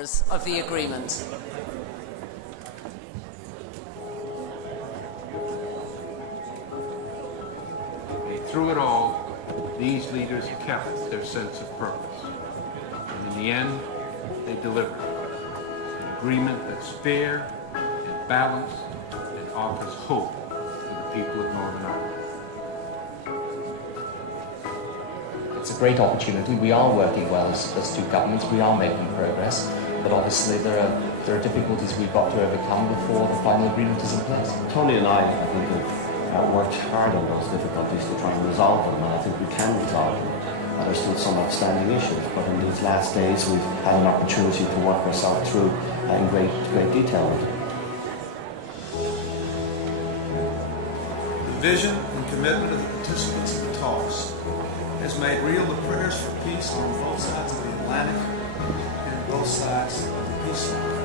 of the agreement. Through it all, these leaders kept their sense of purpose. And in the end, they delivered an agreement that's fair and balanced and offers hope for the people of Northern Ireland. It's a great opportunity. We are working well as two governments. We are making progress. But obviously there are difficulties we've got to overcome before the final agreement is in place. Tony and I think, have worked hard on those difficulties to try and resolve them, and I think we can resolve them. There's still some outstanding issues, but in these last days we've had an opportunity to work ourselves through in great detail. The vision and commitment of the participants in the talks has made real the prayers for peace on both sides of the Atlantic and both sides of the peace line.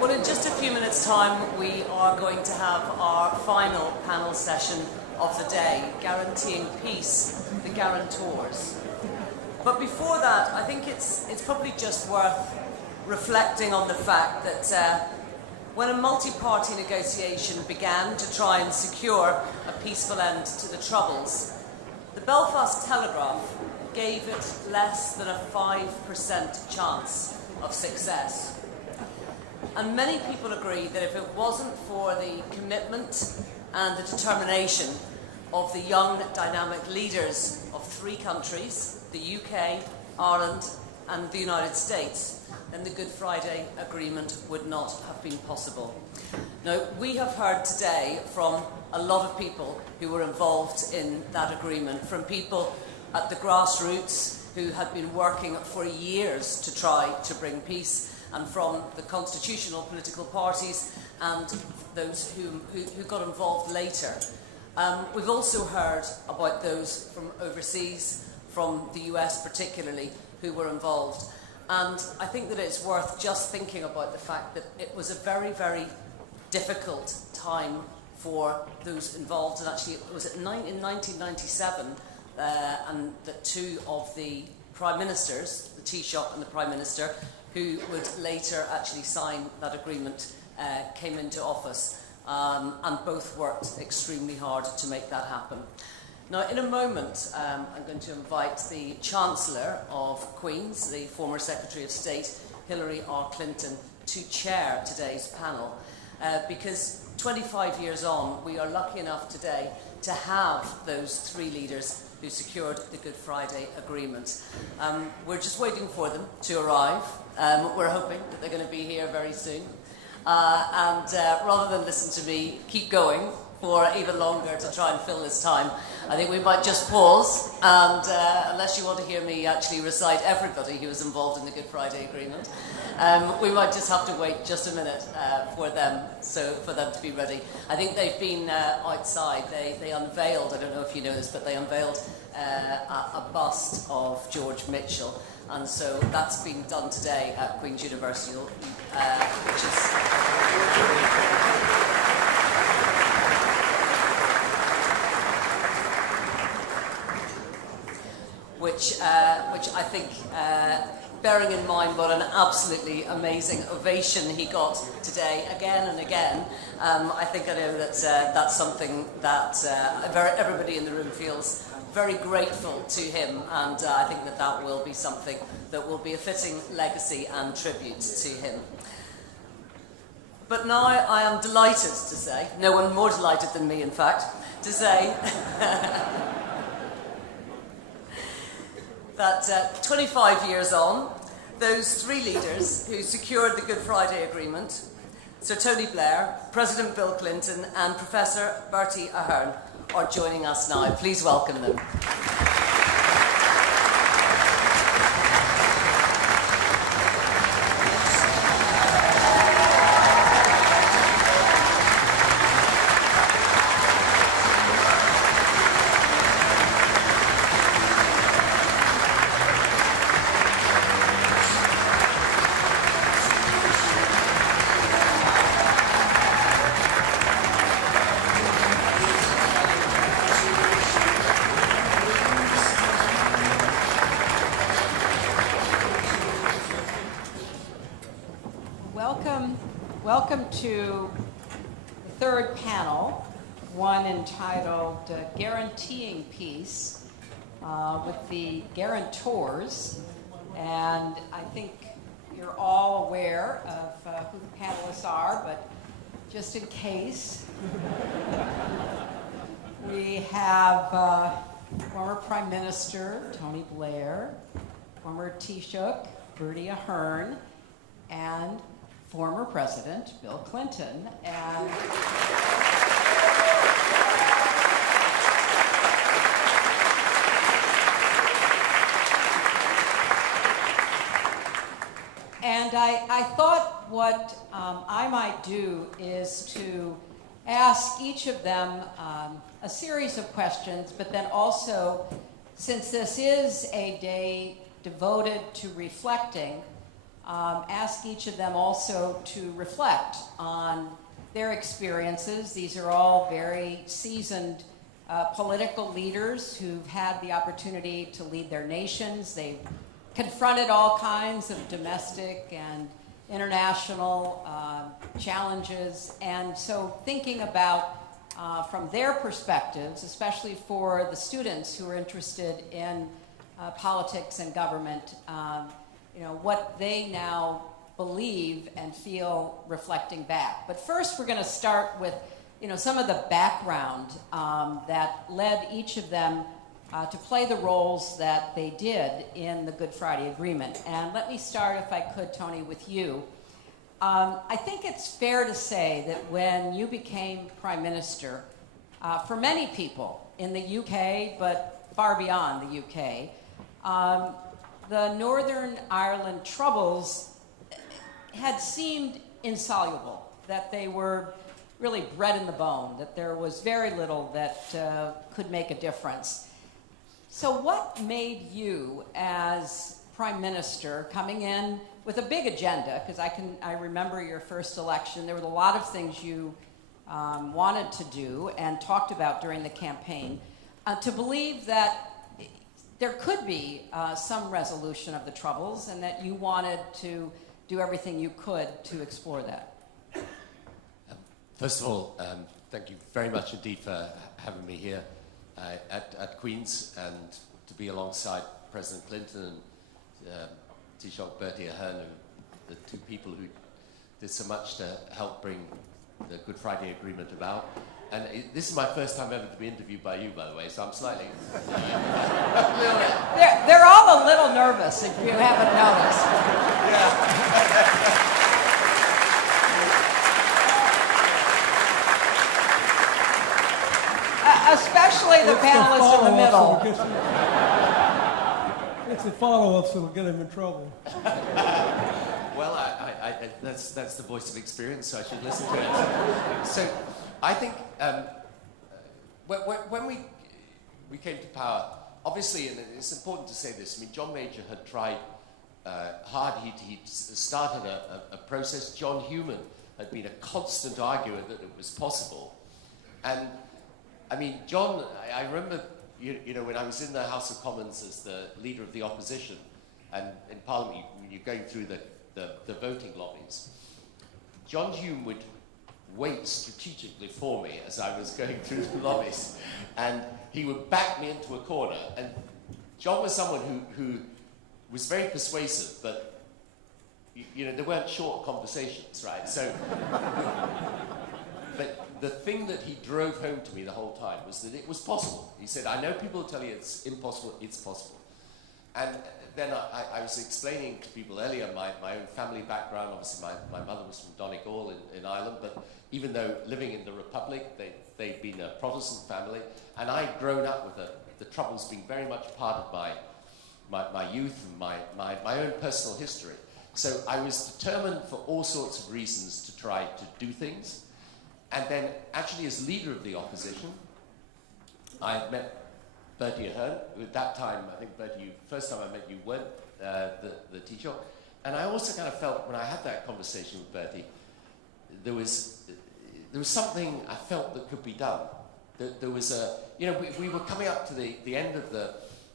Well, in just a few minutes' time, we are going to have our final panel session of the day, Guaranteeing Peace, the Guarantors. But before that, I think it's probably just worth reflecting on the fact that when a multi-party negotiation began to try and secure a peaceful end to the Troubles, the Belfast Telegraph gave it less than a 5% chance of success. And many people agree that if it wasn't for the commitment and the determination of the young, dynamic leaders of three countries, the UK, Ireland, and the United States, then the Good Friday Agreement would not have been possible. Now, we have heard today from a lot of people who were involved in that agreement, from people at the grassroots who had been working for years to try to bring peace, and from the constitutional political parties and those who got involved later. We've also heard about those from overseas, from the US particularly, who were involved. And I think that it's worth just thinking about the fact that it was a very, very difficult time for those involved. And actually, it was in 1997 and that two of the Prime Ministers, the Taoiseach and the Prime Minister, who would later actually sign that agreement, came into office, and both worked extremely hard to make that happen. Now, in a moment, I'm going to invite the Chancellor of Queen's, the former Secretary of State, Hilary R. Clinton, to chair today's panel, because 25 years on, we are lucky enough today to have those three leaders who secured the Good Friday Agreement. We're just waiting for them to arrive. We're hoping that they're going to be here very soon. And rather than listen to me keep going for even longer to try and fill this time, I think we might just pause, and unless you want to hear me actually recite everybody who was involved in the Good Friday Agreement, we might just have to wait just a minute for them to be ready. I think they've been outside. They unveiled, I don't know if you know this, but they unveiled a bust of George Mitchell. And so that's being done today at Queen's University, which I think, bearing in mind what an absolutely amazing ovation he got today, again and again, I think I know that that's something that everybody in the room feels very grateful to him, and I think that will be something that will be a fitting legacy and tribute to him. But now I am delighted to say, no one more delighted than me, in fact, to say that 25 years on, those three leaders who secured the Good Friday Agreement, Sir Tony Blair, President Bill Clinton, and Professor Bertie Ahern, are joining us now. Please welcome them. Welcome to the third panel, one entitled Guaranteeing Peace, with the guarantors. And I think you're all aware of who the panelists are, but just in case, we have former Prime Minister Tony Blair, former Taoiseach Bertie Ahern, and former President Bill Clinton. And I thought what I might do is to ask each of them a series of questions, but then also, since this is a day devoted to reflecting, ask each of them also to reflect on their experiences. These are all very seasoned political leaders who've had the opportunity to lead their nations. They've confronted all kinds of domestic and international challenges. And so thinking about, from their perspectives, especially for the students who are interested in politics and government, what they now believe and feel reflecting back. But first we're going to start with, some of the background that led each of them to play the roles that they did in the Good Friday Agreement. And let me start, if I could, Tony, with you. I think it's fair to say that when you became Prime Minister, for many people in the UK, but far beyond the UK, the Northern Ireland troubles had seemed insoluble, that they were really bred in the bone, that there was very little that could make a difference. So what made you, as Prime Minister, coming in with a big agenda, because I remember your first election, there were a lot of things you wanted to do and talked about during the campaign, to believe that there could be some resolution of the troubles and that you wanted to do everything you could to explore that? First of all, thank you very much indeed for having me here at Queen's, and to be alongside President Clinton and Taoiseach Bertie Ahern, the two people who did so much to help bring the Good Friday Agreement about. And this is my first time ever to be interviewed by you, by the way, so I'm slightly... They're all a little nervous, if you haven't noticed. Especially the panelists in the middle. It's the follow-up, so it'll get him in trouble. Well, that's the voice of experience, so I should listen to it. So, I think when we came to power, obviously, and it's important to say this, John Major had tried hard. He'd started a process. John Hewman had been a constant arguer that it was possible. And, John, I remember, when I was in the House of Commons as the leader of the opposition, and in Parliament, when you're going through the voting lobbies, John Hume would wait strategically for me as I was going through the lobbies, and he would back me into a corner. And John was someone who was very persuasive, but you know, there weren't short conversations, right? So, but the thing that he drove home to me the whole time was that it was possible. He said, I know people tell you it's impossible, it's possible. And then I was explaining to people earlier my own family background. Obviously, my mother was from Donegal in Ireland, but even though living in the Republic, they'd been a Protestant family, and I'd grown up with the Troubles being very much part of my youth and my own personal history. So I was determined for all sorts of reasons to try to do things. And then, actually, as leader of the opposition, I had met Bertie Ahern, who at that time, I think, Bertie, first time I met you weren't the teacher. And I also kind of felt, when I had that conversation with Bertie, there was something I felt that could be done. There was a, you know, we were coming up to the end of the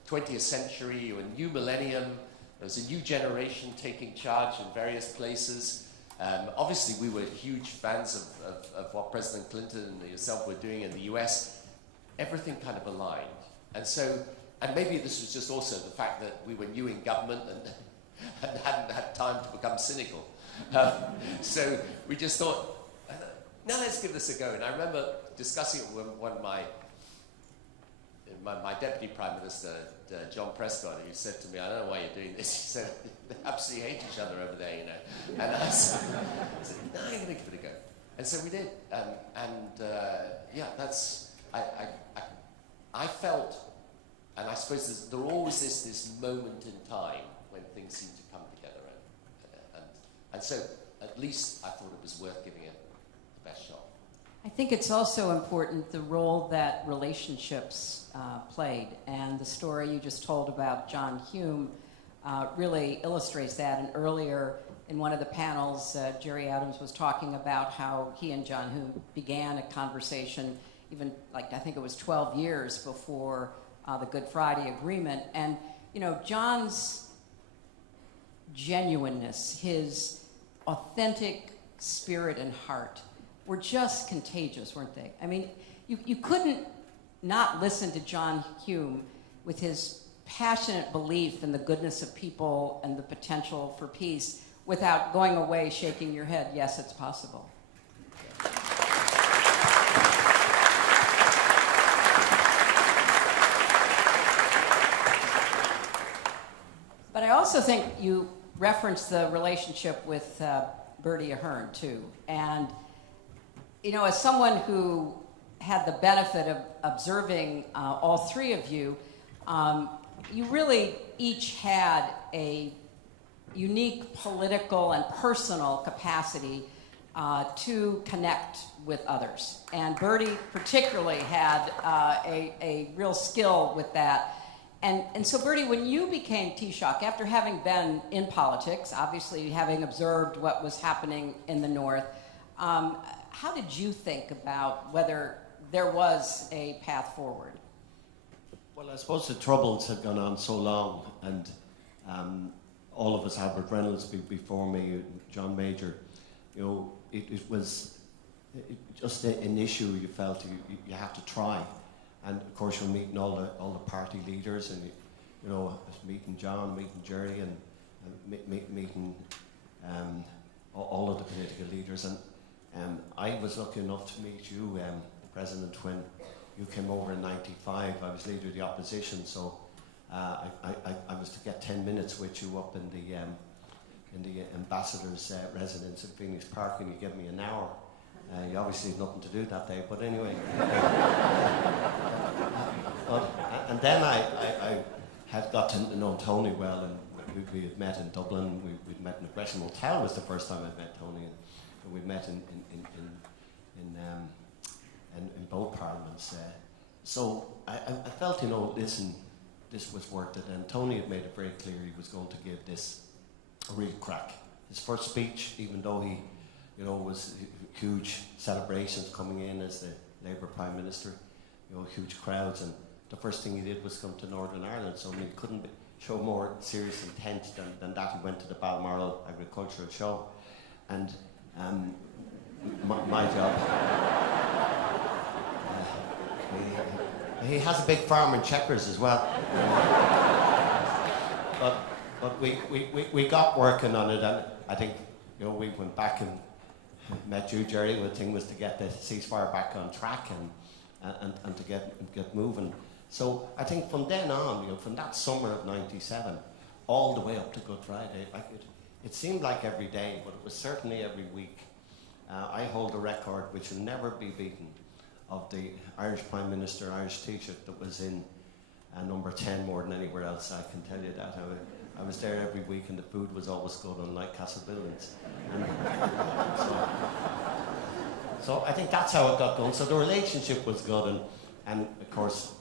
20th century, a new millennium. There was a new generation taking charge in various places. Obviously, we were huge fans of what President Clinton and yourself were doing in the US. Everything kind of aligned. And so, and maybe this was just also the fact that we were new in government and hadn't had time to become cynical. So we just thought, now let's give this a go. And I remember discussing it with one of my deputy prime minister, John Prescott, who said to me, I don't know why you're doing this. He said, they absolutely hate each other over there, you know. And I said, no, I'm going to give it a go. And so we did. Yeah, that's, I felt, and I suppose there always is this moment in time when things seem to come together. And so, at least I thought it was worth giving it the best shot. I think it's also important the role that relationships played, and the story you just told about John Hume really illustrates that. And earlier in one of the panels, Jerry Adams was talking about how he and John Hume began a conversation, even like I think it was 12 years before the Good Friday Agreement. And you know, John's genuineness, his authentic spirit and heart were just contagious, weren't they? I mean, you couldn't not listen to John Hume with his passionate belief in the goodness of people and the potential for peace without going away shaking your head, yes, it's possible. But I also think you referenced the relationship with Bertie Ahern, too. And you know, as someone who had the benefit of observing all three of you, you really each had a unique political and personal capacity to connect with others. And Bertie particularly had a real skill with that. And so, Bertie, when you became Taoiseach, after having been in politics, obviously having observed what was happening in the North, how did you think about whether there was a path forward? Well, I suppose the Troubles had gone on so long, and all of us, Albert Reynolds before me, John Major, you know, it was just an issue you felt you have to try. And of course, you're meeting all the party leaders, and you know, I was meeting John, meeting Jerry, and meeting all of the political leaders. And I was lucky enough to meet you, President, when you came over in '95. I was leader of the opposition, so I was to get 10 minutes with you up in the ambassador's residence in Phoenix Park, and you gave me an hour. You obviously had nothing to do that day, but anyway. And then I had got to know Tony well, and we had met in Dublin. We'd met in the Gresham Hotel. Was the first time I met Tony, and we met in both parliaments. So I felt, you know, listen, this was worth it. And Tony had made it very clear he was going to give this a real crack. His first speech, even though he, you know, was huge celebrations coming in as the Labour Prime Minister, you know, huge crowds, and the first thing he did was come to Northern Ireland. So I mean, he couldn't show more serious intent than that. He went to the Balmoral Agricultural Show, and my job. He has a big farm in Chequers as well. But we got working on it, and I think, you know, we went back and met you, Jerry. The thing was to get the ceasefire back on track and to get moving. So I think from then on, you know, from that summer of '97, all the way up to Good Friday, like it seemed like every day, but it was certainly every week. I hold a record which will never be beaten of the Irish Prime Minister Irish T-shirt that was in number 10 more than anywhere else. I can tell you that. I was there every week and the food was always good, unlike Castle Buildings. So I think that's how it got going. So the relationship was good, and of course,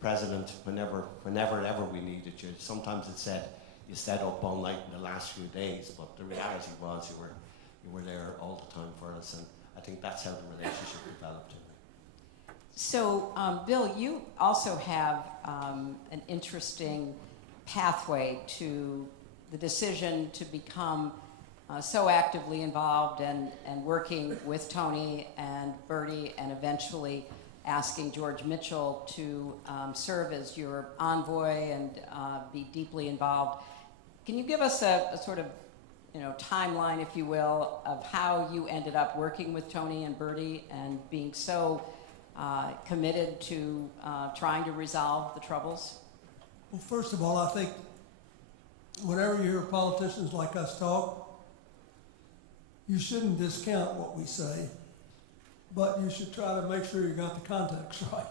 President, whenever ever we needed you, sometimes it said you stayed up all night in the last few days, but the reality was you were there all the time for us, and I think that's how the relationship developed. So, Bill, you also have an interesting pathway to the decision to become so actively involved and working with Tony and Bertie, and eventually asking George Mitchell to serve as your envoy and be deeply involved. Can you give us a sort of, you know, timeline, if you will, of how you ended up working with Tony and Bertie and being so committed to trying to resolve the troubles? Well, first of all, I think whenever you hear politicians like us talk, you shouldn't discount what we say, but you should try to make sure you got the context right.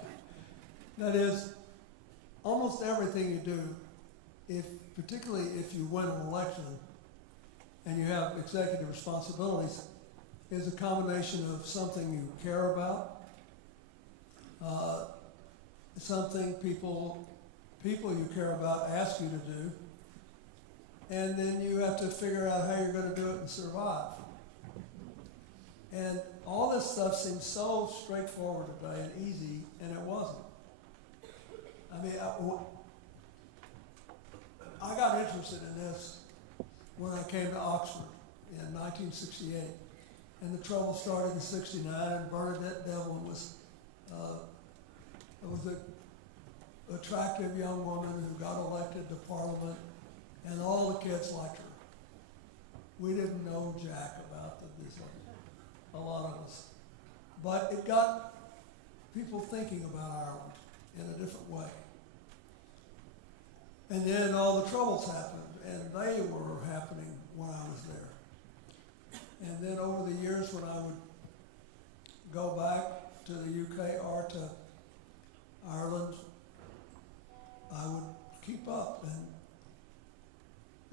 That is, almost everything you do, particularly if you win an election and you have executive responsibilities, is a combination of something you care about, something people you care about ask you to do, and then you have to figure out how you're going to do it and survive. And all this stuff seems so straightforward today and easy, and it wasn't. I mean, I got interested in this when I came to Oxford in 1968, and the trouble started in '69, and Bernadette Devlin was an attractive young woman who got elected to Parliament, and all the kids liked her. We didn't know jack about the business, a lot of us. But it got people thinking about Ireland in a different way. And then all the troubles happened, and they were happening when I was there. And then over the years when I would go back to the UK or to Ireland, I would keep up. And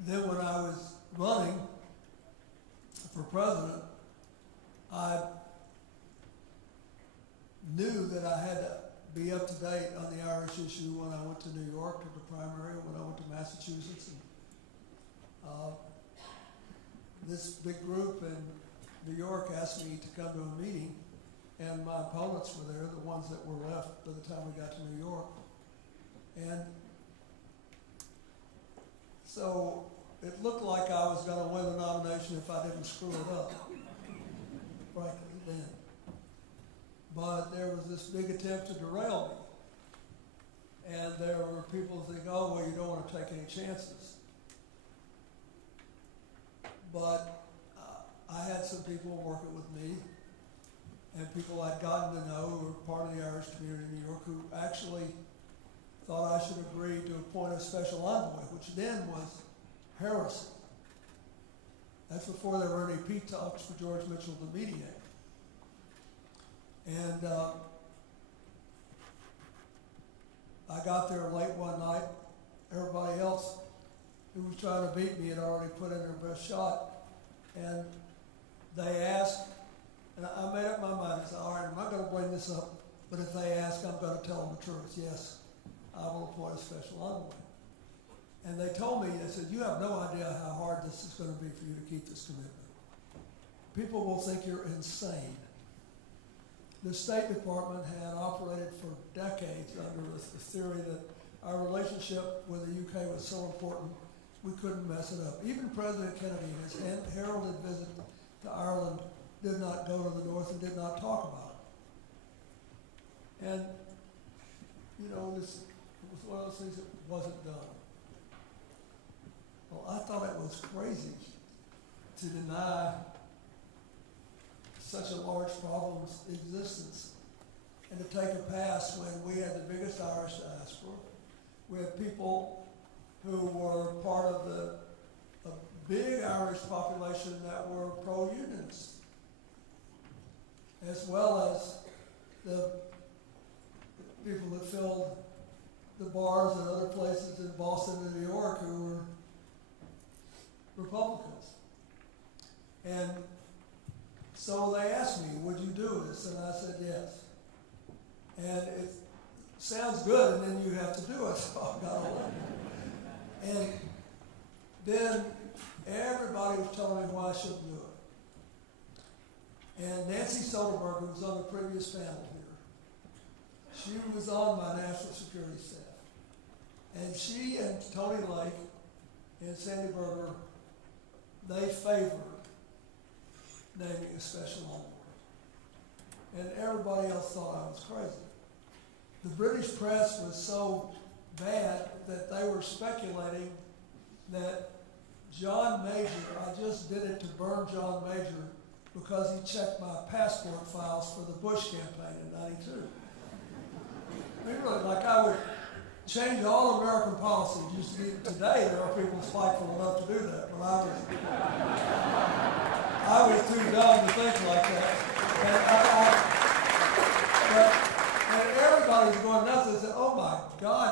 then when I was running for president, I knew that I had to be up to date on the Irish issue when I went to New York to the primary, when I went to Massachusetts. And, this big group in New York asked me to come to a meeting, and my opponents were there, the ones that were left by the time we got to New York. And so it looked like I was going to win the nomination if I didn't screw it up, frankly, then. But there was this big attempt to derail me. And there were people who think, oh, well, you don't want to take any chances. But I had some people working with me, and people I'd gotten to know who were part of the Irish community in New York, who actually thought I should agree to appoint a special envoy, which then was heresy. That's before there were any peace talks for George Mitchell to mediate. And I got there late one night. Everybody else who was trying to beat me had already put in their best shot. And they asked, and I made up my mind. I said, all right, I'm not going to bring this up, but if they ask, I'm going to tell them the truth. Yes, I will appoint a special envoy. And they told me, they said, you have no idea how hard this is going to be for you to keep this commitment. People will think you're insane. The State Department had operated for decades under the theory that our relationship with the UK was so important we couldn't mess it up. Even President Kennedy, in his heralded visit to Ireland, did not go to the north and did not talk about it. And, you know, it was one of those things that wasn't done. Well, I thought it was crazy to deny such a large problem's existence and to take a pass when we had the biggest Irish diaspora. We had people who were part of a big Irish population that were pro-unionist, as well as the people that filled the bars and other places in Boston and New York who were Republicans. And so they asked me, would you do this? And I said yes. And it sounds good, and then you have to do it, so I got on it. And then everybody was telling me why I shouldn't do it. And Nancy Soderbergh, who was on the previous panel here, she was on my national security staff. And she and Tony Lake and Sandy Berger, they favored naming a special envoy. And everybody else thought I was crazy. The British press was so bad that they were speculating that John Major, I just did it to burn John Major because he checked my passport files for the Bush campaign in '92. I mean, really, like I would change all American policy. Just today, there are people spiteful enough to do that, but I was too dumb to think like that. And everybody's going nuts. They said, "Oh my God,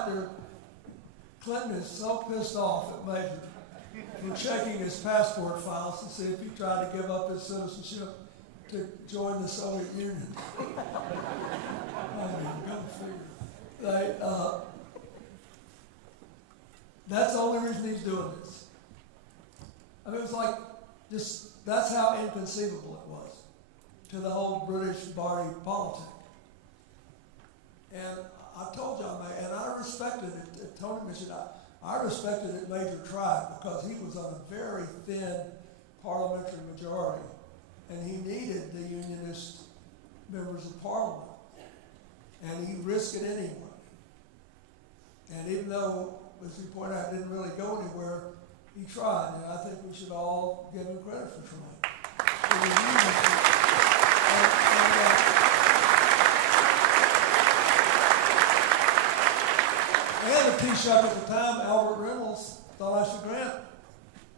Clinton is so pissed off at Major for checking his passport files to see if he tried to give up his citizenship to join the Soviet Union." I mean, go figure. That's the only reason he's doing this. I mean, it was like that's how inconceivable it was to the whole British party politic. And I told John Major, and I respected it. Tony mentioned I respected it Major tried because he was on a very thin parliamentary majority, and he needed the unionist members of parliament, and he risked it anyway. And even though, as you point out, it didn't really go anywhere, he tried, and I think we should all give him credit for trying. And the Taoiseach at the time, Albert Reynolds, thought I should grant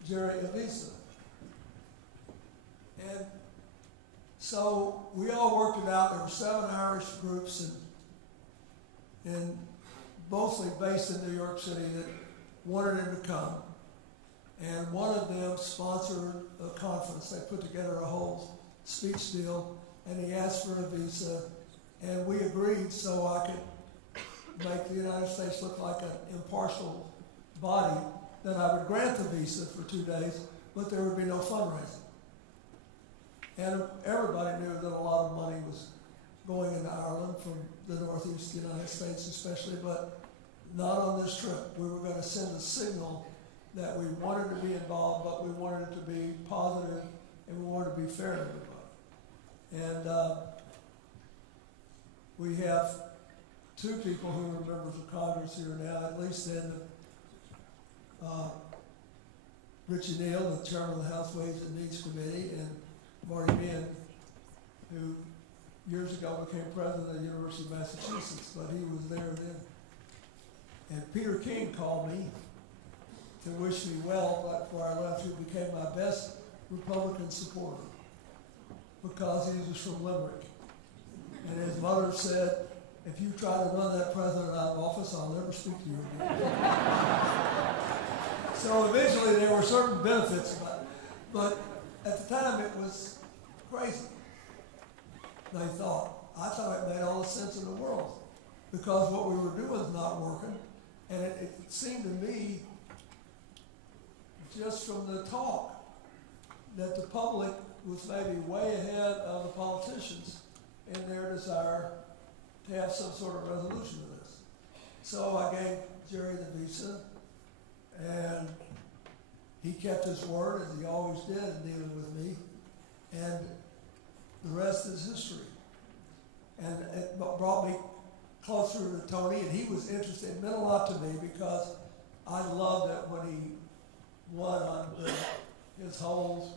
Jerry a visa. And so we all worked it out. There were 7 Irish groups and mostly based in New York City that wanted him to come. And one of them sponsored a conference. They put together a whole speech deal, and he asked for a visa, and we agreed so I could make the United States look like an impartial body, that I would grant the visa for 2 days, but there would be no fundraising. And everybody knew that a lot of money was going into Ireland from the Northeast United States especially, but not on this trip. We were going to send a signal that we wanted to be involved, but we wanted it to be positive, and we wanted to be fair to everybody. And we have 2 people who are members of Congress here now, at least then Richie Neal, the chairman of the House Ways and Needs Committee, and Marty Meehan, who years ago became president of the University of Massachusetts, but he was there then. And Peter King called me to wish me well, but before I left, he became my best Republican supporter because he was from Limerick. And his mother said, "If you try to run that president out of office, I'll never speak to you again." So eventually there were certain benefits, but at the time it was crazy. They thought. I thought it made all the sense in the world because what we were doing was not working. And it seemed to me, just from the talk, that the public was maybe way ahead of the politicians in their desire to have some sort of resolution to this. So I gave Jerry the visa, and he kept his word, as he always did in dealing with me, and the rest is history. And it brought me closer to Tony, and he was interested. It meant a lot to me because I loved it when he won on his whole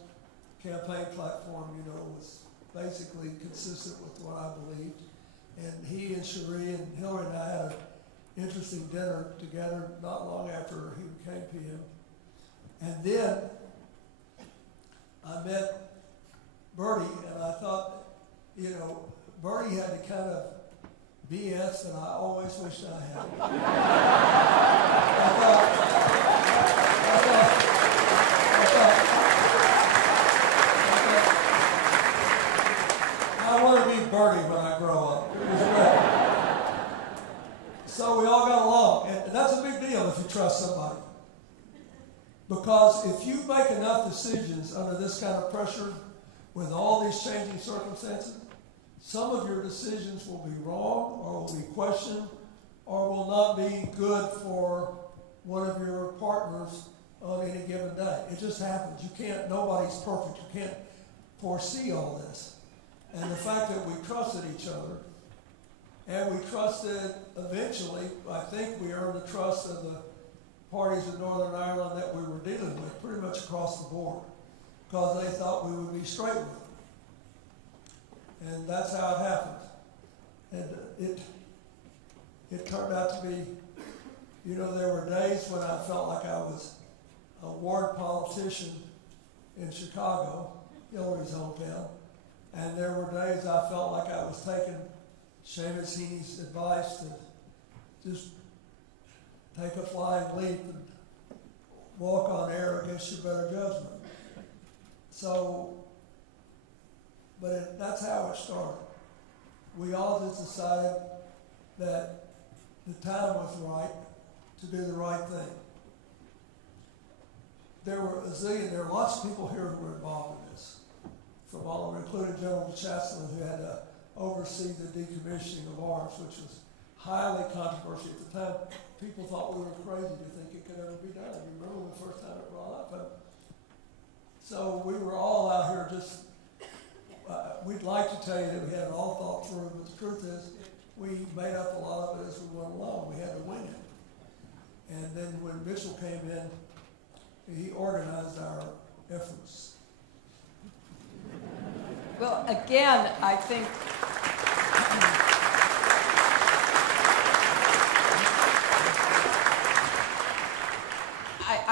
campaign platform, was basically consistent with what I believed. And he and Cherie and Hillary and I had an interesting dinner together not long after he became PM. And then I met Bertie, and I thought, Bertie had the kind of BS that I always wished I had. I want to be Bertie when I grow up. It was great. So we all got along, and that's a big deal if you trust somebody. Because if you make enough decisions under this kind of pressure, with all these changing circumstances, some of your decisions will be wrong, or will be questioned, or will not be good for one of your partners on any given day. It just happens. Nobody's perfect. You can't foresee all this. And the fact that we trusted each other, and we trusted eventually, I think we earned the trust of the parties in Northern Ireland that we were dealing with pretty much across the board, because they thought we would be straight with them. And that's how it happened. And it turned out to be, there were days when I felt like I was a ward politician in Chicago, Hillary's hometown. And there were days I felt like I was taking Seamus Heaney's advice to just take a flying leap and walk on air against your better judgment. So, but that's how it started. We all just decided that the time was right to do the right thing. There are lots of people here who were involved in this, from all over, including General Chancellor, who had to oversee the decommissioning of arms, which was highly controversial at the time. People thought we were crazy to think it could ever be done. You remember the first time it brought up? So we were all out here just, we'd like to tell you that we had it all thought through, but the truth is we made up a lot of it as we went along. We had to wing it. And then when Mitchell came in, he organized our efforts. Well, again, I think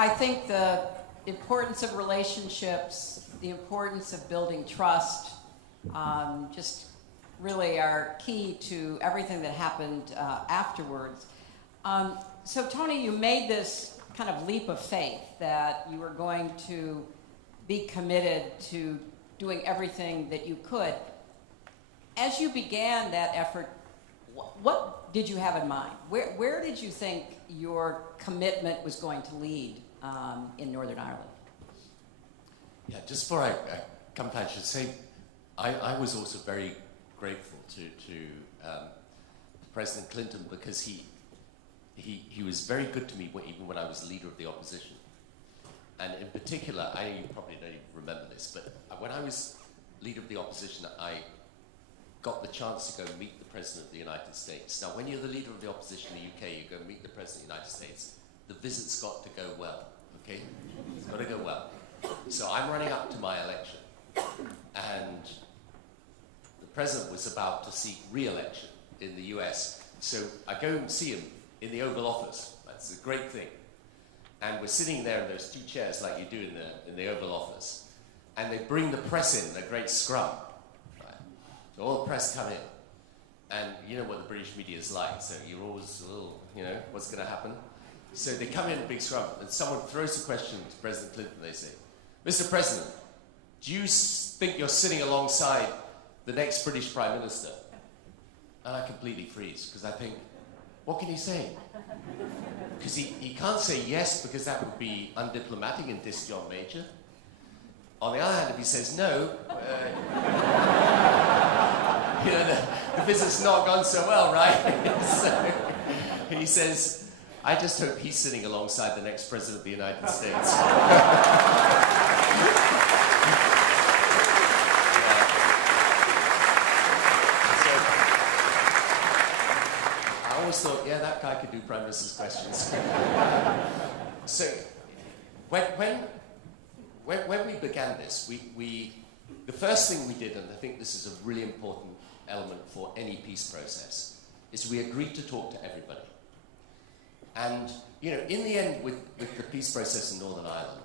I think the importance of relationships, the importance of building trust, just really are key to everything that happened afterwards. So Tony, you made this kind of leap of faith that you were going to be committed to doing everything that you could. As you began that effort, what did you have in mind? Where did you think your commitment was going to lead in Northern Ireland? Yeah, just before I come back, I should say I was also very grateful to President Clinton, because he was very good to me even when I was leader of the opposition. And in particular, you probably don't even remember this, but when I was leader of the opposition, I got the chance to go meet the President of the United States. Now, when you're the leader of the opposition in the UK, you go meet the President of the United States, the visit's got to go well, okay? It's got to go well. So I'm running up to my election, and the President was about to seek re-election in the US. So I go and see him in the Oval Office. That's a great thing. And we're sitting there in those two chairs like you do in the Oval Office. And they bring the press in a great scrum. Right? So all the press come in. And you know what the British media is like, so you're always a little, what's going to happen? So they come in a big scrum, and someone throws a question to President Clinton. They say, Mr. President, do you think you're sitting alongside the next British Prime Minister? And I completely freeze, because I think, what can he say? Because he can't say yes, because that would be undiplomatic and diss John Major. On the other hand, if he says no, the visit's not gone so well, right? So he says, I just hope he's sitting alongside the next President of the United States. I always thought, yeah, that guy could do Prime Minister's questions. So when when we began this, the first thing we did, and I think this is a really important element for any peace process, is we agreed to talk to everybody. And, you know, in the end, with the peace process in Northern Ireland,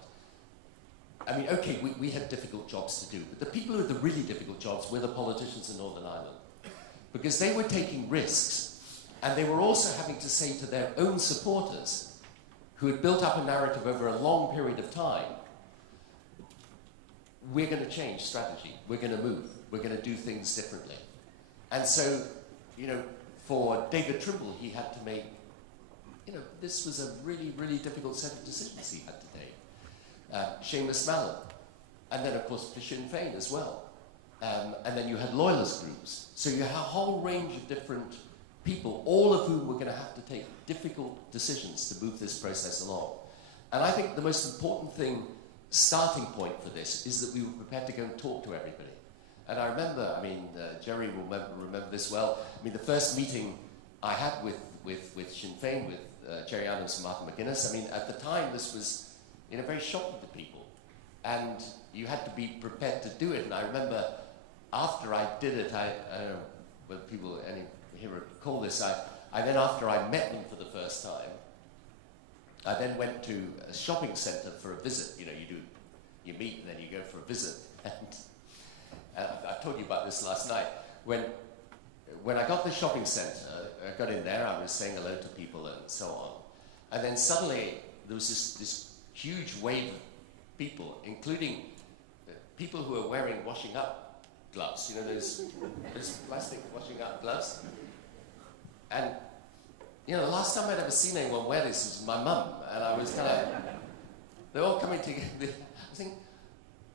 I mean, okay, we had difficult jobs to do, but the people who had the really difficult jobs were the politicians in Northern Ireland, because they were taking risks, and they were also having to say to their own supporters, who had built up a narrative over a long period of time, we're going to change strategy, we're going to move, we're going to do things differently. And so, you know, for David Trimble, he had to make, you know, this was a really, really difficult set of decisions he had to take. Seamus Mallon, and then of course for Sinn Féin as well. And then you had loyalist groups. So you had a whole range of different people, all of whom were going to have to take difficult decisions to move this process along. And I think the most important thing, starting point for this, is that we were prepared to go and talk to everybody. And I remember, I mean, Jerry will remember this well. I mean, the first meeting I had with Sinn Féin, with Jerry Adams and Martin McGuinness, I mean, at the time this was, you know, very shocking to people. And you had to be prepared to do it. And I remember after I did it, I don't know whether people here recall this, I then, after I met them for the first time, I then went to a shopping centre for a visit. You know, you meet and then you go for a visit. And I told you about this last night. When I got to the shopping centre, I got in there, I was saying hello to people and so on. And then suddenly there was this huge wave of people, including people who are wearing washing up gloves. You know, those plastic washing up gloves. And, you know, the last time I'd ever seen anyone wear this was my mum. And I was kind of, they're all coming together. I was thinking,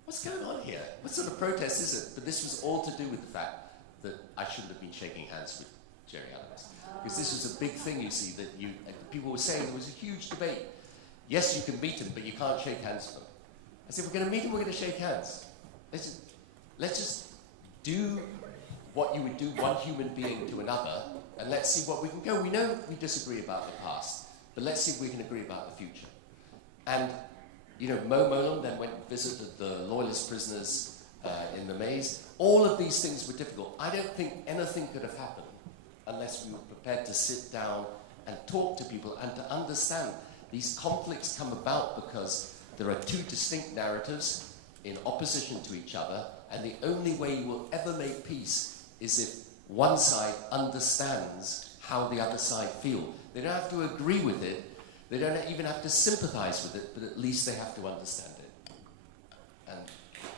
what's going on here? What sort of protest is it? But this was all to do with the fact that I shouldn't have been shaking hands with Jerry Adams. Because this was a big thing, you see, that people were saying there was a huge debate. Yes, you can meet him, but you can't shake hands with him. I said, we're going to meet him, we're going to shake hands. Let's just do what you would do one human being to another, and let's see what we can go. We know we disagree about the past, but let's see if we can agree about the future. And, you know, Mo Molan then went and visited the loyalist prisoners in the maze. All of these things were difficult. I don't think anything could have happened unless we were prepared to sit down and talk to people and to understand these conflicts come about because there are two distinct narratives in opposition to each other, and the only way you will ever make peace is if one side understands how the other side feel. They don't have to agree with it, they don't even have to sympathize with it, but at least they have to understand it. And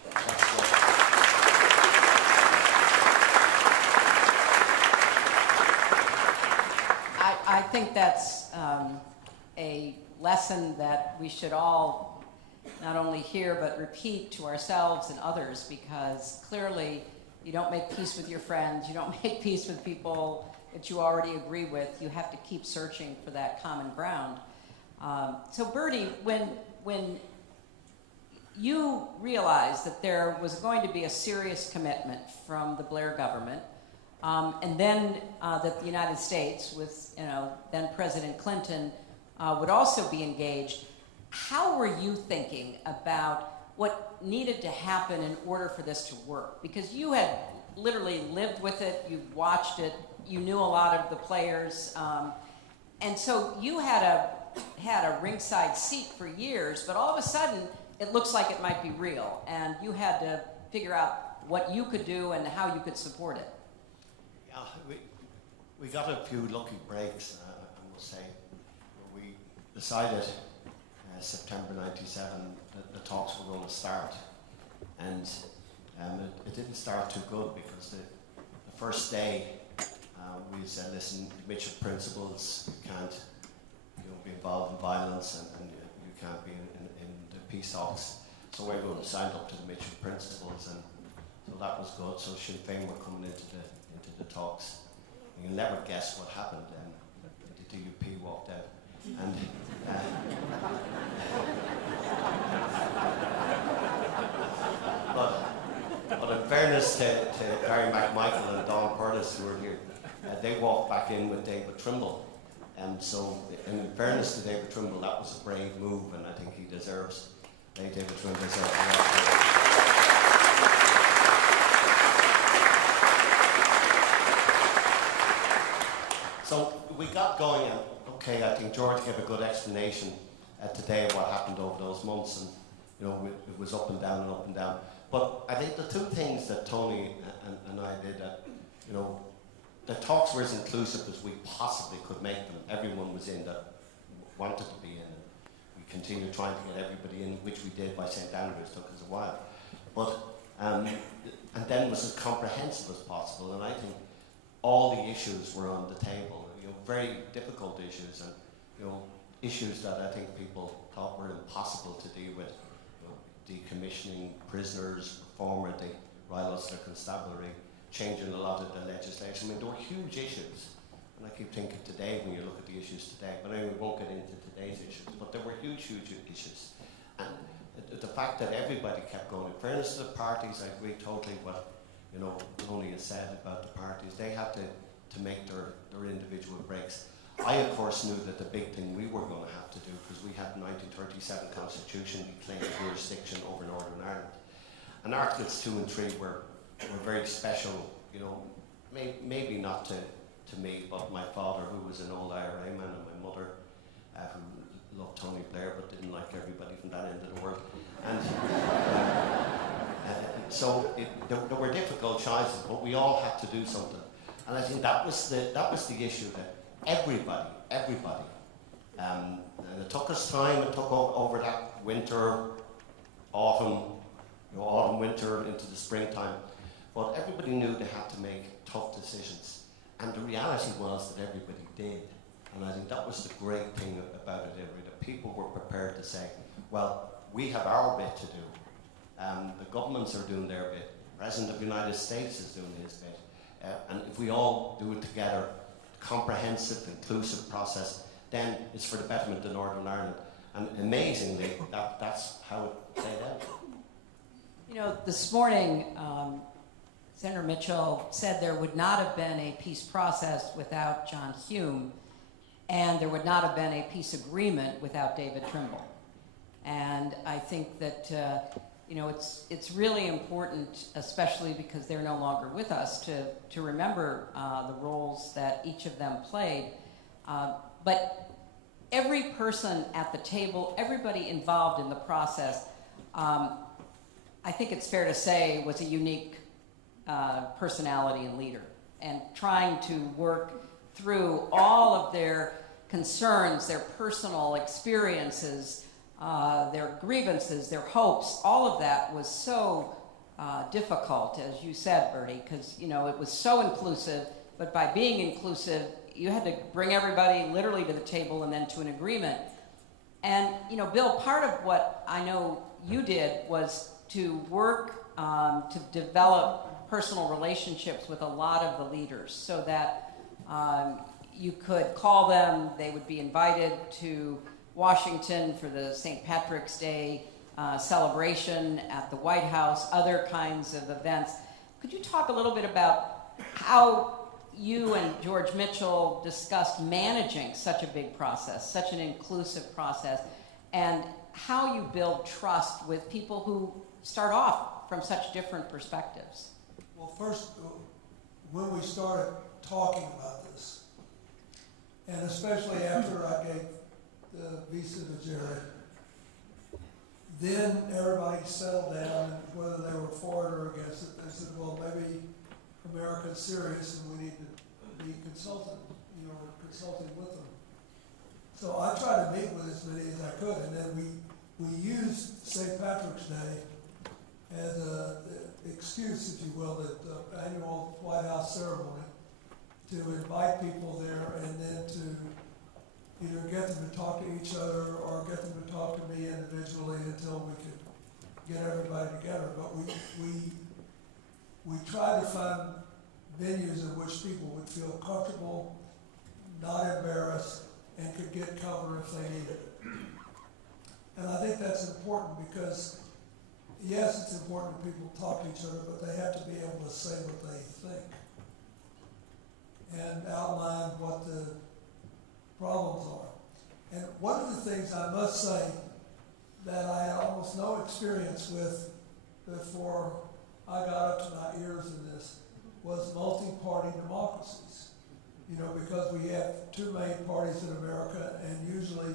that's what I think that's a lesson that we should all not only hear but repeat to ourselves and others, because clearly you don't make peace with your friends, you don't make peace with people that you already agree with. You have to keep searching for that common ground. So Bertie, when you realized that there was going to be a serious commitment from the Blair government, and then that the United States, with then President Clinton, would also be engaged, how were you thinking about what needed to happen in order for this to work? Because you had literally lived with it, you watched it, you knew a lot of the players, and so you had a ringside seat for years, but all of a sudden it looks like it might be real, and you had to figure out what you could do and how you could support it. Yeah, we got a few lucky breaks, I must say. We decided September 97 that the talks were going to start, and it didn't start too good, because the first day we said, listen, Mitchell principles, you can't be involved in violence, and you can't be in the peace talks, so we're going to sign up to the Mitchell principles, and so that was good. So Sinn Féin were coming into the talks. You'll never guess what happened, and the DUP walked out. And but in fairness to Barry McMichael and Don Curtis, who were here, they walked back in with David Trimble. So in fairness to David Trimble, that was a brave move, and I think he deserves David Trimble. So we got going, and okay, I think George gave a good explanation today of what happened over those months, and it was up and down and up and down. But I think the two things that Tony and I did, the talks were as inclusive as we possibly could make them. Everyone was in that wanted to be in. We continued trying to get everybody in, which we did by St. Andrews. Took us a while, but and then was as comprehensive as possible. And I think all the issues were on the table. Very difficult issues, and issues that I think people thought were impossible to deal with. Decommissioning prisoners, reform of the Royal Ulster Constabulary, changing a lot of the legislation. I mean, there were huge issues, and I keep thinking today when you look at the issues today, but anyway, we won't get into today's issues, but there were huge issues. And the fact that everybody kept going, in fairness to the parties, I agree totally what Tony has said about the parties. They had to make their individual breaks. I, of course, knew that the big thing we were going to have to do, because we had the 1937 Constitution, we claimed jurisdiction over Northern Ireland. And Articles 2 and 3 were very special, maybe not to me, but my father, who was an old IRA man, and my mother, who loved Tony Blair, but didn't like everybody from that end of the world. And so there were difficult choices, but we all had to do something. And I think that was the issue, that everybody, and it took us time. It took over that winter, autumn, winter into the springtime. But everybody knew they had to make tough decisions, and the reality was that everybody did. And I think that was the great thing about it. That people were prepared to say, "Well, we have our bit to do. The governments are doing their bit. The President of the United States is doing his bit." And if we all do it together, comprehensive, inclusive process, then it's for the betterment of Northern Ireland. And amazingly, that's how it played out. This morning, Senator Mitchell said there would not have been a peace process without John Hume, and there would not have been a peace agreement without David Trimble. And I think that it's really important, especially because they're no longer with us, to remember the roles that each of them played. But every person at the table, everybody involved in the process, I think it's fair to say, was a unique personality and leader, and trying to work through all of their concerns, their personal experiences, their grievances, their hopes, all of that was so difficult, as you said, Bertie, because it was so inclusive, but by being inclusive, you had to bring everybody literally to the table and then to an agreement. And, Bill, part of what I know you did was to work to develop personal relationships with a lot of the leaders, so that you could call them, they would be invited to Washington for the St. Patrick's Day celebration at the White House, other kinds of events. Could you talk a little bit about how you and George Mitchell discussed managing such a big process, such an inclusive process, and how you build trust with people who start off from such different perspectives? Well, first, when we started talking about this, and especially after I gave the visa to Jared, then everybody settled down, and whether they were for it or against it, they said, well, maybe America's serious and we need to be consulting with them. So I tried to meet with as many as I could, and then we used St. Patrick's Day as an excuse, if you will, the annual White House ceremony, to invite people there and then to either get them to talk to each other or get them to talk to me individually until we could get everybody together. But we tried to find venues in which people would feel comfortable, not embarrassed, and could get cover if they needed it. And I think that's important because, yes, it's important that people talk to each other, but they have to be able to say what they think and outline what the problems are. And one of the things I must say that I had almost no experience with before I got up to my ears in this was multi-party democracies. You know, because we have two main parties in America, and usually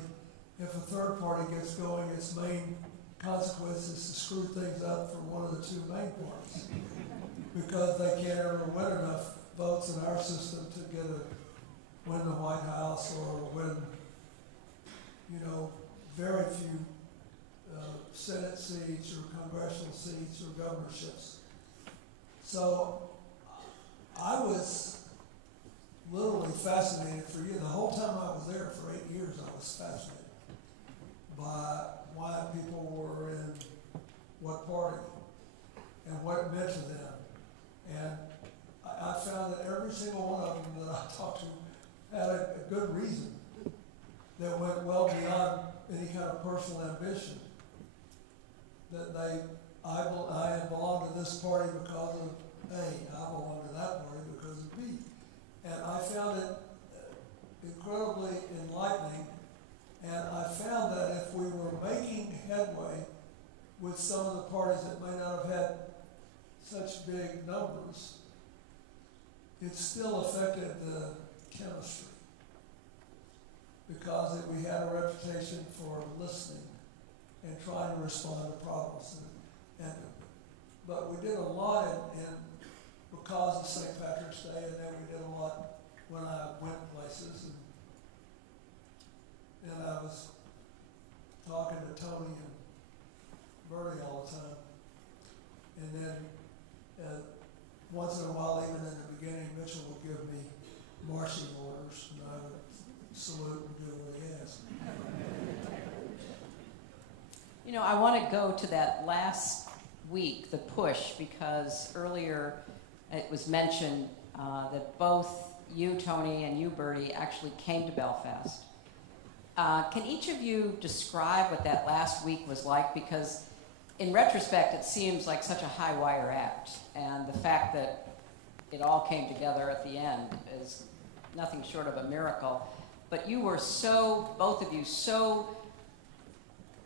if a third party gets going, its main consequence is to screw things up for one of the two main parties. Because they can't ever win enough votes in our system to win the White House or win, you know, very few Senate seats or congressional seats or governorships. So I was literally fascinated for you. The whole time I was there for 8 years, I was fascinated by why people were in what party and what it meant to them. And I found that every single one of them that I talked to had a good reason that went well beyond any kind of personal ambition. That I belong to this party because of A, I belong to that party because of B. And I found it incredibly enlightening, and I found that if we were making headway with some of the parties that may not have had such big numbers, it still affected the chemistry because we had a reputation for listening and trying to respond to problems. But we did a lot because of St. Patrick's Day, and then we did a lot when I went places. And I was talking to Tony and Bertie all the time. And then once in a while, even in the beginning, Mitchell would give me marching orders, and I would salute and do what he asked. You know, I want to go to that last week, the push, because earlier it was mentioned that both you, Tony, and you, Bertie, actually came to Belfast. Can each of you describe what that last week was like? Because in retrospect, it seems like such a high-wire act, and the fact that it all came together at the end is nothing short of a miracle. But you were so, both of you, so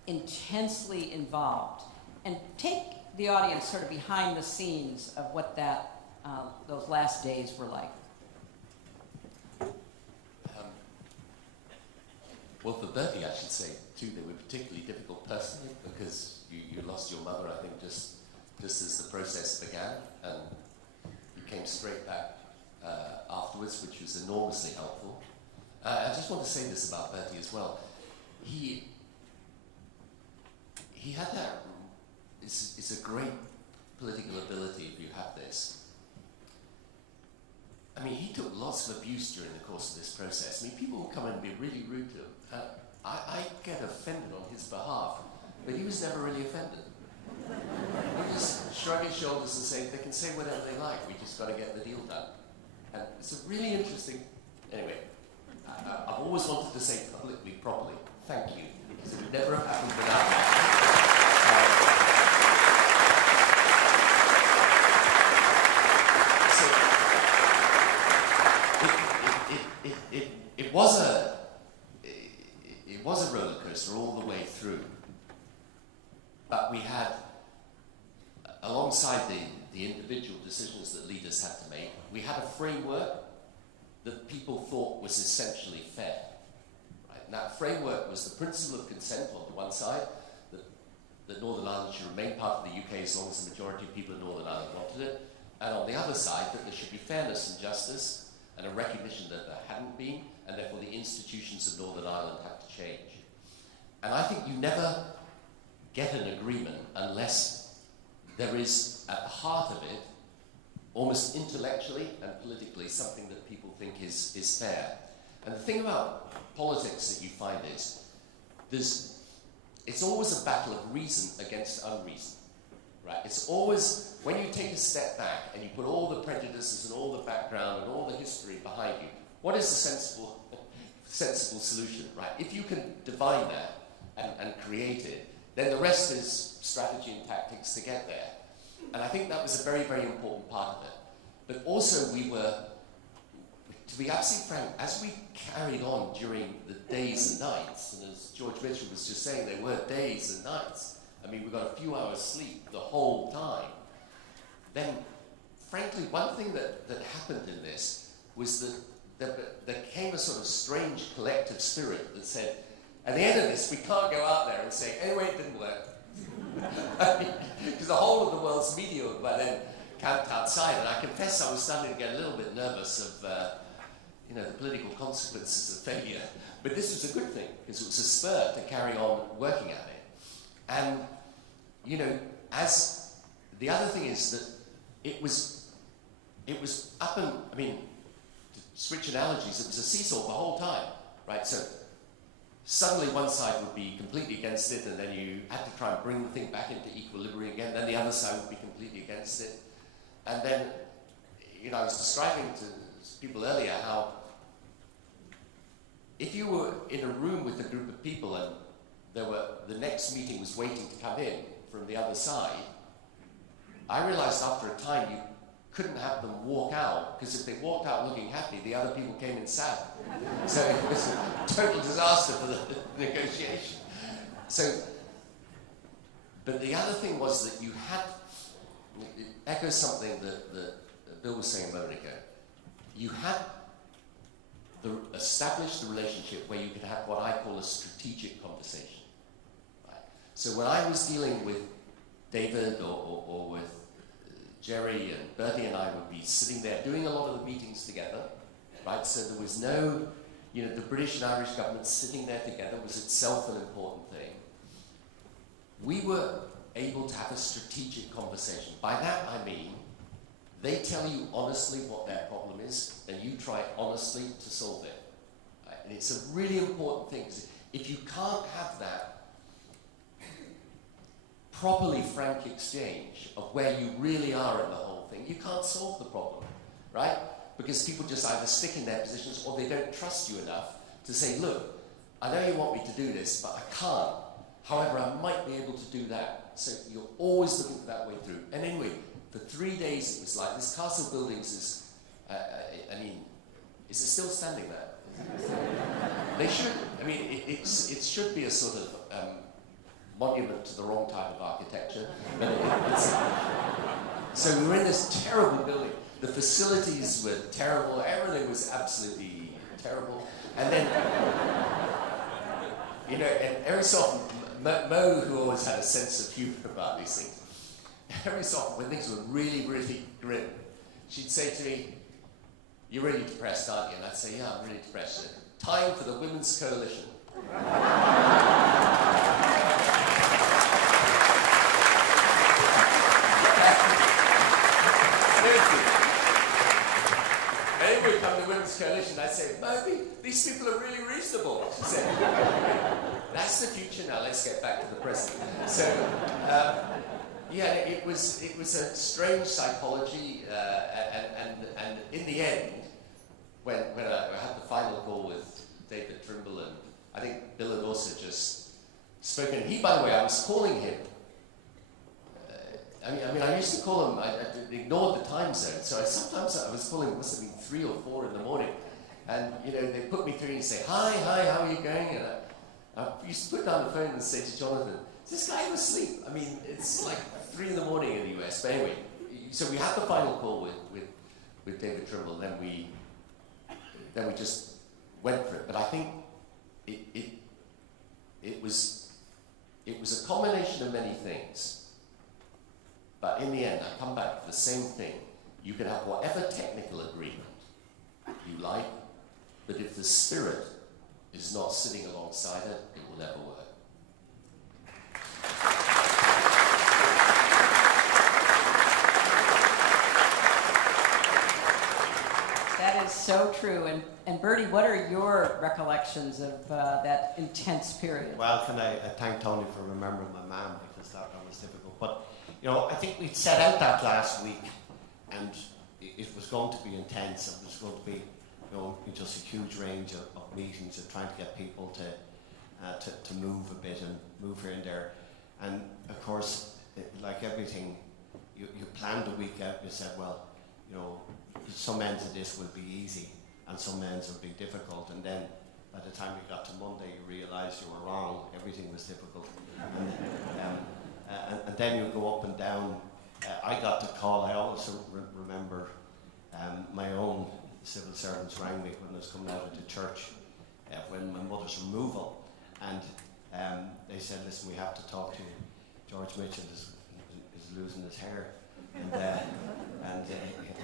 intensely involved. And take the audience sort of behind the scenes of what that those last days were like. Well, for Bertie, I should say, too, they were particularly difficult personally because you lost your mother, I think, just as the process began, and you came straight back afterwards, which was enormously helpful. I just want to say this about Bertie as well. He had that, it's a great political ability if you have this. I mean, he took lots of abuse during the course of this process. I mean, people would come and be really rude to him. I get offended on his behalf, but he was never really offended. He just shrug his shoulders and say, they can say whatever they like, we just got to get the deal done. And it's a really interesting, anyway, I've always wanted to say publicly, properly, thank you, because it would never have happened without that. It was a roller coaster all the way through, but we had, alongside the individual decisions that leaders had to make, we had a framework that people thought was essentially fair. Right? And that framework was the principle of consent on the one side, that Northern Ireland should remain part of the UK as long as the majority of people in Northern Ireland wanted it, and on the other side, that there should be fairness and justice, and a recognition that there hadn't been, and therefore the institutions of Northern Ireland had to change. And I think you never get an agreement unless there is, at the heart of it, almost intellectually and politically, something that people think is fair. And the thing about politics that you find is, it's always a battle of reason against unreason. Right? It's always, when you take a step back and you put all the prejudices and all the background and all the history behind you, what is the sensible solution, right? If you can divine that and create it, then the rest is strategy and tactics to get there. And I think that was a very, very important part of it. But also we to be absolutely frank, as we carried on during the days and nights, and as George Mitchell was just saying, there were days and nights. I mean, we got a few hours sleep the whole time. Then, frankly, one thing that happened in this was that there came a sort of strange collective spirit that said, at the end of this, we can't go out there and say, anyway, it didn't work. Because the whole of the world's media by then camped outside, and I confess I was starting to get a little bit nervous of the political consequences of failure. But this was a good thing, because it was a spur to carry on working at it. And, as the other thing is that it was up and, to switch analogies, it was a seesaw the whole time, right? So suddenly one side would be completely against it, and then you had to try and bring the thing back into equilibrium again, then the other side would be completely against it. And then, I was describing to people earlier how if you were in a room with a group of people and the next meeting was waiting to come in from the other side, I realized after a time you couldn't have them walk out, because if they walked out looking happy, the other people came in sad. So it was a total disaster for the negotiation. But the other thing was that you had, it echoes something that Bill was saying a moment ago, you had established the relationship where you could have what I call a strategic conversation. Right? So when I was dealing with David or with Jerry and Bertie and I would be sitting there doing a lot of the meetings together, right? So there was no, the British and Irish government sitting there together was itself an important thing. We were able to have a strategic conversation. By that I mean, they tell you honestly what their problem is, and you try honestly to solve it. Right? And it's a really important thing, because if you can't have that properly frank exchange of where you really are in the whole thing, you can't solve the problem, right? Because people just either stick in their positions or they don't trust you enough to say, look, I know you want me to do this, but I can't. However, I might be able to do that. So you're always looking for that way through. And anyway, for 3 days it was like, this Castle Buildings is, is it still standing there? They should. It should be a sort of monument to the wrong type of architecture. So we were in this terrible building. The facilities were terrible. Everything was absolutely terrible. And then, and every so often, Mo, who always had a sense of humour about these things, every so often when things were really, really grim, she'd say to me, "You're really depressed, aren't you?" And I'd say, "Yeah, I'm really depressed." Time for the Women's Coalition. Anyway, come to the Women's Coalition, I'd say, "Moby, these people are really reasonable." She said, "That's the future now, let's get back to the present." So, it was a strange psychology, and in the end, when I had the final call with David Trimble, and I think Bill had also just spoken. He, by the way, I was calling him. I used to call him, I ignored the time zone, so sometimes I was calling him, must have been 3 or 4 in the morning, and, they put me through and say, hi, how are you going? And I used to put down the phone and say to Jonathan, is this guy asleep? It's like 3 in the morning in the US, but anyway, so we had the final call with David Trimble, then we just went for it, but I think it was a combination of many things. But in the end, I come back to the same thing. You can have whatever technical agreement you like, but if the spirit is not sitting alongside it, it will never work. That is so true. And Bertie, what are your recollections of that intense period? Well, can I thank Tony for remembering my mum, because that was difficult. But, I think we'd set out that last week, and it was going to be intense. It was going to be, just a huge range of meetings and trying to get people to move a bit and move here and there. And, of course, like everything, you planned the week out. You said, well, some ends of this will be easy. and some ends would be difficult, and then by the time you got to Monday, you realised you were wrong. Everything was difficult, and then you go up and down. I got the call. I also remember my own civil servants rang me when I was coming out of the church when my mother's removal, and they said, "Listen, we have to talk to you. George Mitchell is losing his hair," and I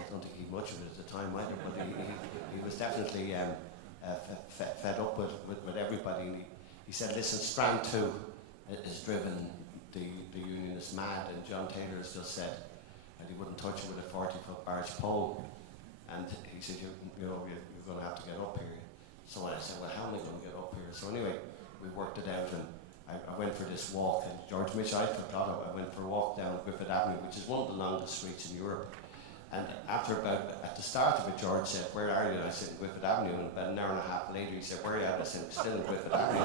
don't think he had much of it at the time either, but he was definitely fed up with everybody. And he said, "Listen, Strand 2 has driven the unionists mad, and John Taylor has just said that he wouldn't touch it with a 40-foot barge pole." And he said, you're going to have to get up here. So I said, well, how am I going to get up here? So anyway, we worked it out, and I went for this walk. And George Mitchell, I forgot it. I went for a walk down Griffith Avenue, which is one of the longest streets in Europe. And at the start of it, George said, "Where are you?" And I said, "In Griffith Avenue." And about an hour and a half later, he said, "Where are you at?" I said, "Still in Griffith Avenue."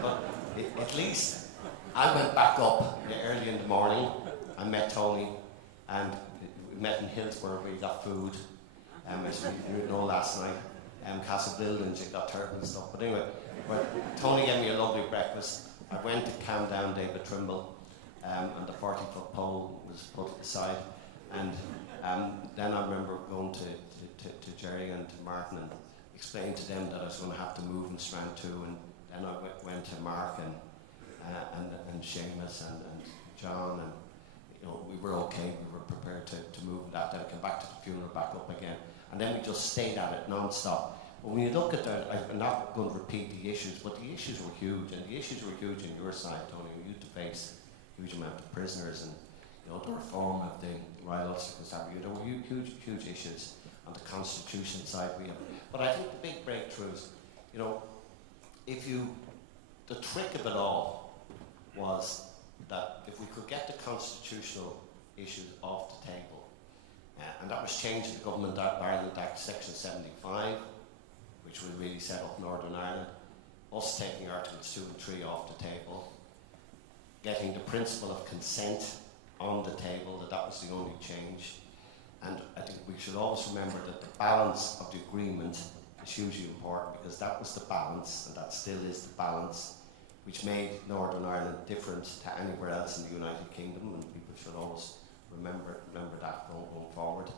But at least I went back up early in the morning. I met Tony, and we met in Hillsborough where he got food. As you know, last night, Castle Buildings, you got turtle and stuff. But anyway, Tony gave me a lovely breakfast. I went to calm down David Trimble, and the 40-foot pole was put aside. And then I remember going to Jerry and to Martin and explaining to them that I was going to have to move in Strand 2. And then I went to Mark and Seamus and John, and we were okay. We were prepared to move that. Then I came back to the funeral, back up again, and then we just stayed at it non-stop. But when you look at that, I'm not going to repeat the issues, but the issues were huge, and the issues were huge on your side, Tony. You had to face a huge amount of prisoners, and the reform of the Royal Ulster Constabulary. There were huge issues on the Constitution side. But I think the big breakthroughs, the trick of it all was that if we could get the constitutional issues off the table, and that was changing the Government of Ireland Act Section 75, which would really set up Northern Ireland, us taking Articles 2 and 3 off the table, getting the principle of consent on the table, that was the only change. And I think we should always remember that the balance of the agreement is hugely important, because that was the balance, and that still is the balance, which made Northern Ireland different to anywhere else in the United Kingdom, and people should always remember that going forward.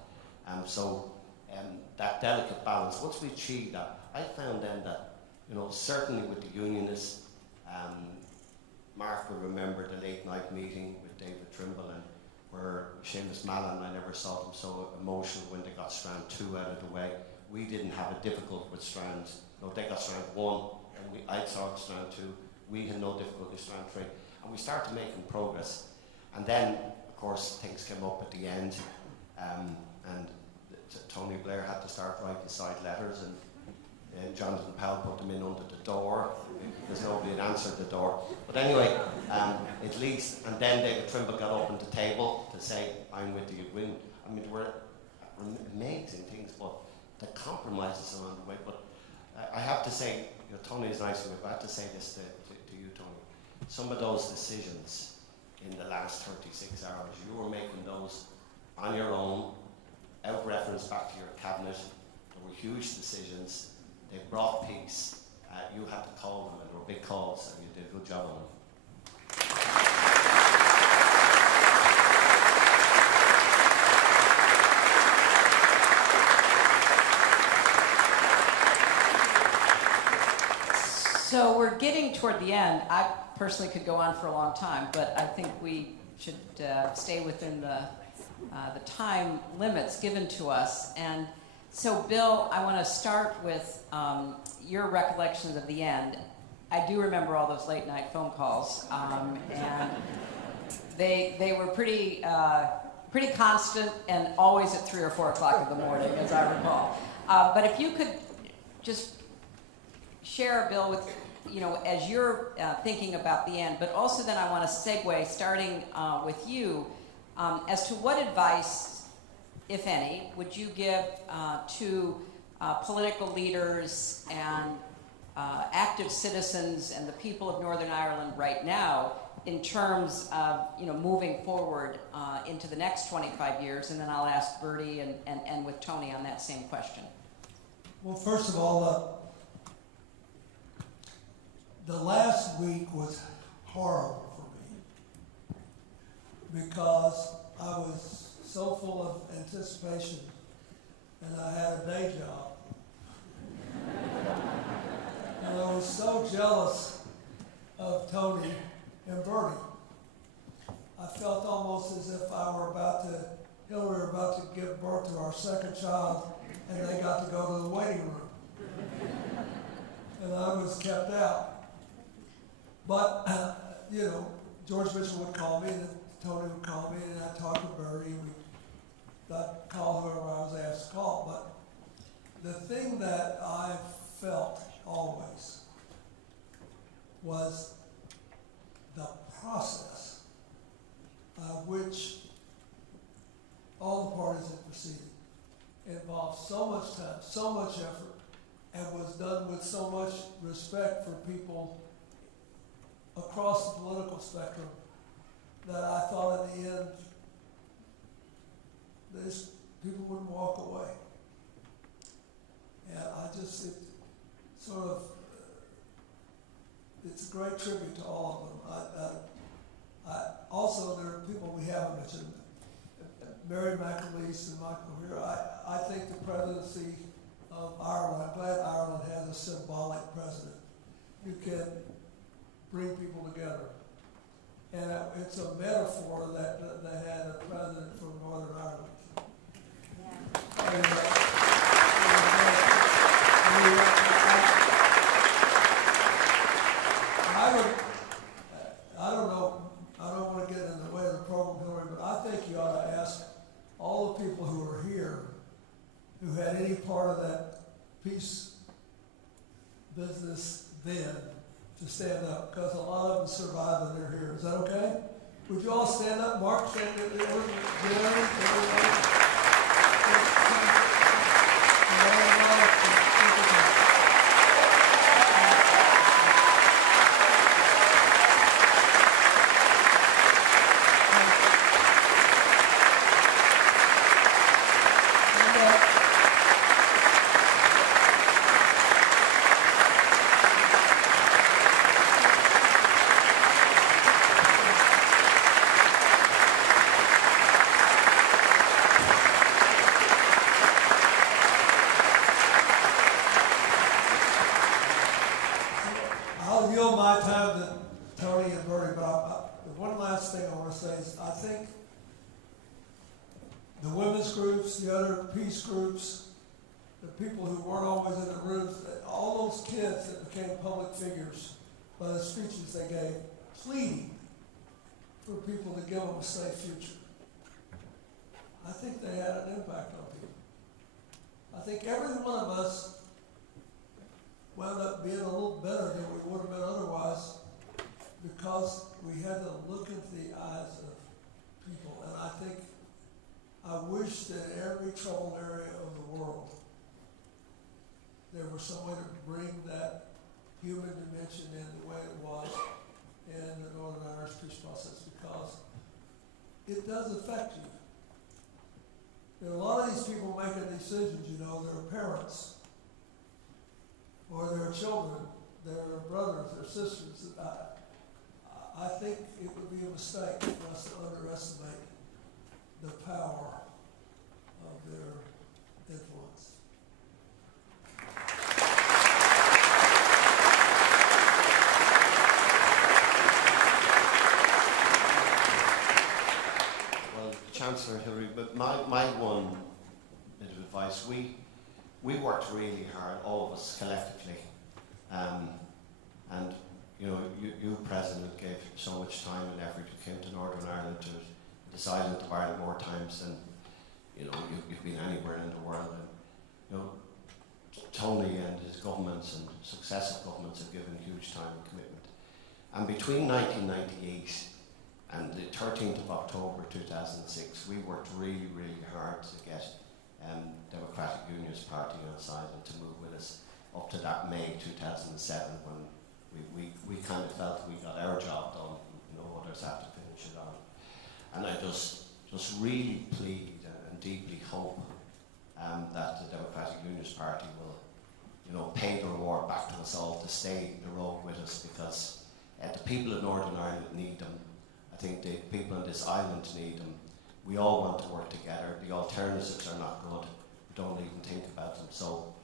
That delicate balance, once we achieved that, I found then that, certainly with the unionists, Mark will remember the late night meeting with David Trimble, and where Seamus Mallon, I never saw them so emotional when they got Strand 2 out of the way. We didn't have a difficulty with Strand, they got Strand 1, and I saw Strand 2. We had no difficulty with Strand 3, and we started making progress. And then, of course, things came up at the end, and Tony Blair had to start writing side letters, and Jonathan Powell put them in under the door because nobody had answered the door. But anyway, at least, and then David Trimble got up on the table to say, "I'm with the agreement." I mean, there were amazing things, but the compromises along the way. But I have to say, Tony is nice to me, but I have to say this to you, Tony. Some of those decisions in the last 36 hours, you were making those on your own, out reference back to your cabinet. There were huge decisions. They brought peace. You had to call them, and they were big calls, and you did a good job on them. So we're getting toward the end. I personally could go on for a long time, but I think we should stay within the time limits given to us. And so, Bill, I want to start with your recollections of the end. I do remember all those late night phone calls, and they were pretty constant, and always at 3 or 4 o'clock in the morning, as I recall. But if you could just share, Bill, with as you're thinking about the end, but also then I want to segue, starting with you, as to what advice, if any, would you give to political leaders and active citizens and the people of Northern Ireland right now in terms of moving forward into the next 25 years, and then I'll ask Bertie and with Tony on that same question. Well, first of all, the last week was horrible for me because I was so full of anticipation, and I had a day job. And I was so jealous of Tony and Bertie. I felt almost as if Hillary were about to give birth to our second child, and they got to go to the waiting room. And I was kept out. But, George Mitchell would call me, and Tony would call me, and I'd talk to Bertie, and I'd call whoever I was asked to call. But the thing that I felt always was the process which all the parties had proceeded involved so much time, so much effort, and was done with so much respect for people across the political spectrum that I thought in the end people wouldn't walk away. And it's a great tribute to all of them. Also, there are people we haven't mentioned. Mary McAleese and Michael here. I think the presidency of Ireland, I'm glad Ireland has a symbolic president who can bring people together. And it's a metaphor that they had a president from Northern Ireland. I don't know, I don't want to get in the way of the program, Hillary, but I think you ought to ask all the people who are here who had any part of that peace business then to stand up, because a lot of them survived and they're here. Is that okay? Would you all stand up? Mark, stand up. I'll yield my time to Tony and Bertie, but the one last thing I want to say is I think the women's groups, the other peace groups, the people who weren't always in the rooms, all those kids that became public figures by the speeches they gave, pleading for people to give them a safe future. I think they had an impact on people. I think every one of us wound up being a little better than we would have been otherwise because we had to look into the eyes of people. And I wish that every troubled area of the world there was some way to bring that human dimension in the way it was in the Northern Irish peace process, because it does affect you. There are a lot of these people making decisions, their parents, or their children, their brothers, their sisters. I think it would be a mistake for us to underestimate the power of their influence. Well, Chancellor Hillary, but my one bit of advice, we worked really hard, all of us collectively, and you President gave so much time and effort. You came to Northern Ireland to decide into Ireland more times than you've been anywhere in the world. And Tony and his governments and successive governments have given huge time and commitment. And between 1998 and the 13th of October 2006, we worked really, really hard to get Democratic Unionist Party on side and to move with us up to that May 2007 when we kind of felt we got our job done, others have to finish it on. And I just really plead and deeply hope that the Democratic Unionist Party will, pay the reward back to us all to stay the road with us, because the people of Northern Ireland need them. I think the people on this island need them. We all want to work together. The alternatives are not good. We don't even think about them. So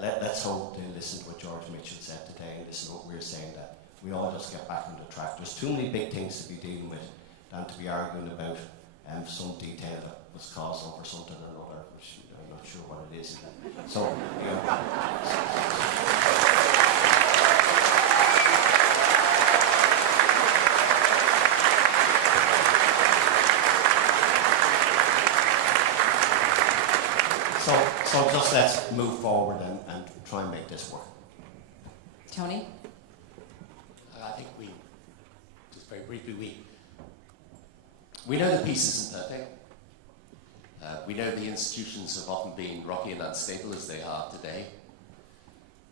let's hope they listen to what George Mitchell said today and listen to what we're saying, that we all just get back on the track. There's too many big things to be dealing with than to be arguing about some detail that was caused over something or another, which I'm not sure what it is. So, So just let's move forward and try and make this work. Tony? I think just very briefly, we know the peace isn't perfect. We know the institutions have often been rocky and unstable as they are today.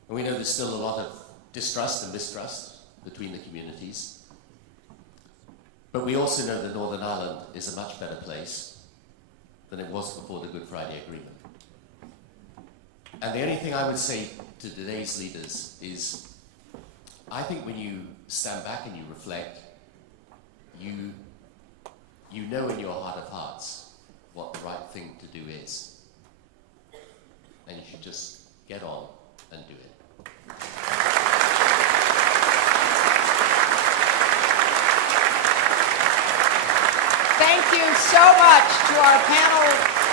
And we know there's still a lot of distrust and mistrust between the communities. But we also know that Northern Ireland is a much better place than it was before the Good Friday Agreement. And the only thing I would say to today's leaders is, I think when you stand back and you reflect, you know in your heart of hearts what the right thing to do is. And you should just get on and do it. Thank you so much to our panel